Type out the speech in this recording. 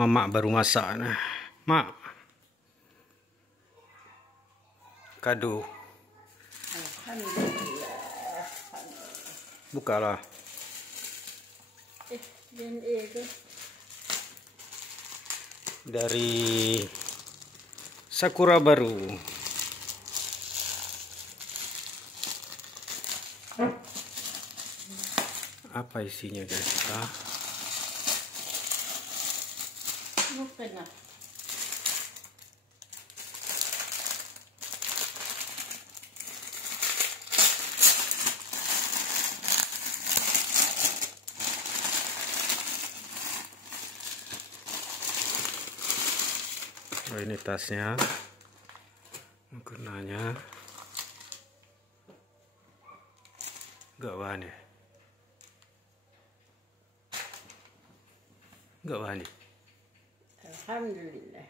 Mama baru masak. Nah, Mak. Kado. Alhamdulillah. Bukalah. Dari Sakura baru. Apa isinya, guys? Bukan lah. Oh, ini tasnya, gunanya nggak wani, nggak wani. Alhamdulillah.